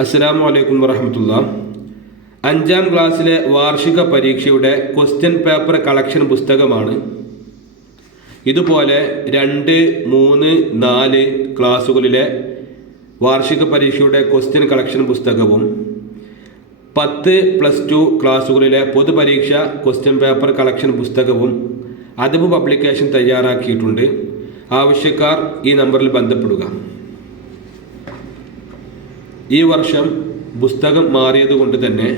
അസ്സലാമു അലൈക്കും വറഹ്മത്തുള്ളാഹി. 5ാം ക്ലാസ്സിലെ വാർഷിക പരീക്ഷയുടെ ക്വസ്റ്റ്യൻ പേപ്പർ കളക്ഷൻ പുസ്തകമാണ്. ഇതുപോലെ 2, 3, 4 ക്ലാസ്സുകളിലെ വാർഷിക പരീക്ഷയുടെ ക്വസ്റ്റ്യൻ കളക്ഷൻ പുസ്തകവും 10+2 ക്ലാസ്സുകളിലെ പൊതുപരീക്ഷ ക്വസ്റ്റ്യൻ പേപ്പർ കളക്ഷൻ പുസ്തകവും അദബ് പബ്ലിക്കേഷൻ തയ്യാറാക്കിയിട്ടുണ്ട്. ആവശ്യക്കാർ ഈ നമ്പറിൽ ബന്ധപ്പെടുക. ഈ വർഷം പുസ്തകം മാറിയതുകൊണ്ട് തന്നെ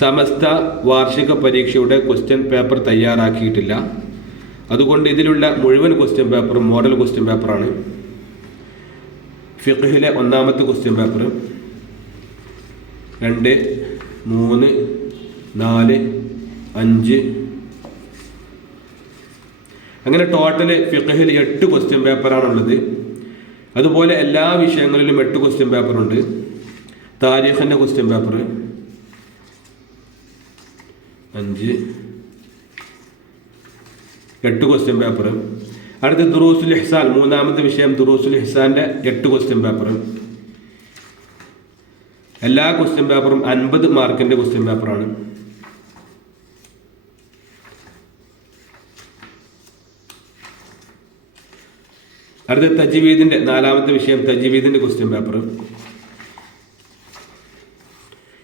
സമസ്ത വാർഷിക പരീക്ഷയുടെ ക്വസ്റ്റ്യൻ പേപ്പർ തയ്യാറാക്കിയിട്ടില്ല. അതുകൊണ്ട് ഇതിലുള്ള മുഴുവൻ ക്വസ്റ്റ്യൻ പേപ്പറും മോഡൽ ക്വസ്റ്റ്യൻ പേപ്പറാണ്. ഫിഖ്ഹിലെ 1ാമത്തെ ക്വസ്റ്റ്യൻ പേപ്പർ 2, 3, 4, 5 അങ്ങനെ ടോട്ടൽ ഫിഖ്ഹിൽ 8 ക്വസ്റ്റ്യൻ പേപ്പറാണുള്ളത്. അതുപോലെ എല്ലാ വിഷയങ്ങളിലും 8 ക്വസ്റ്റ്യൻ പേപ്പറുണ്ട്. താരീഖിൻ്റെ ക്വസ്റ്റ്യൻ പേപ്പർ 5, 8 ക്വസ്റ്റ്യൻ പേപ്പർ. അടുത്ത ദുറൂസുൽ ഇഹ്സാൻ 3ാമത്തെ വിഷയം ദുറൂസുൽ ഇഹ്സാൻ്റെ 8 ക്വസ്റ്റ്യൻ പേപ്പർ. എല്ലാ ക്വസ്റ്റ്യൻ പേപ്പറും 50 മാർക്കിൻ്റെ ക്വസ്റ്റ്യൻ പേപ്പറാണ്. അടുത്ത തജ്വീദിൻ്റെ 4ാമത്തെ വിഷയം തജ്വീദിൻ്റെ ക്വസ്റ്റ്യൻ പേപ്പർ.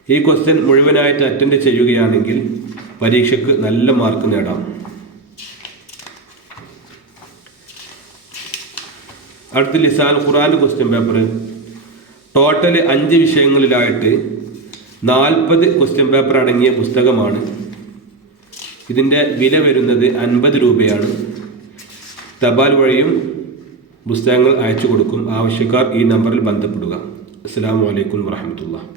ഈ ക്വസ്റ്റ്യൻ മുഴുവനായിട്ട് അറ്റൻഡ് ചെയ്യുകയാണെങ്കിൽ പരീക്ഷയ്ക്ക് നല്ല മാർക്ക് നേടാം. അടുത്ത ലിസാൻ ഖുർആൻ്റെ ക്വസ്റ്റ്യൻ പേപ്പർ. ടോട്ടൽ 5 വിഷയങ്ങളിലായിട്ട് 40 ക്വസ്റ്റ്യൻ പേപ്പർ അടങ്ങിയ പുസ്തകമാണ്. ഇതിൻ്റെ വില വരുന്നത് 50 രൂപയാണ്. തപാൽ വഴിയും പുസ്തകങ്ങൾ അയച്ചു കൊടുക്കും. ആവശ്യക്കാർ ഈ നമ്പറിൽ ബന്ധപ്പെടുക. അസ്സലാമു അലൈക്കും വറഹ്മത്തുള്ളാഹി.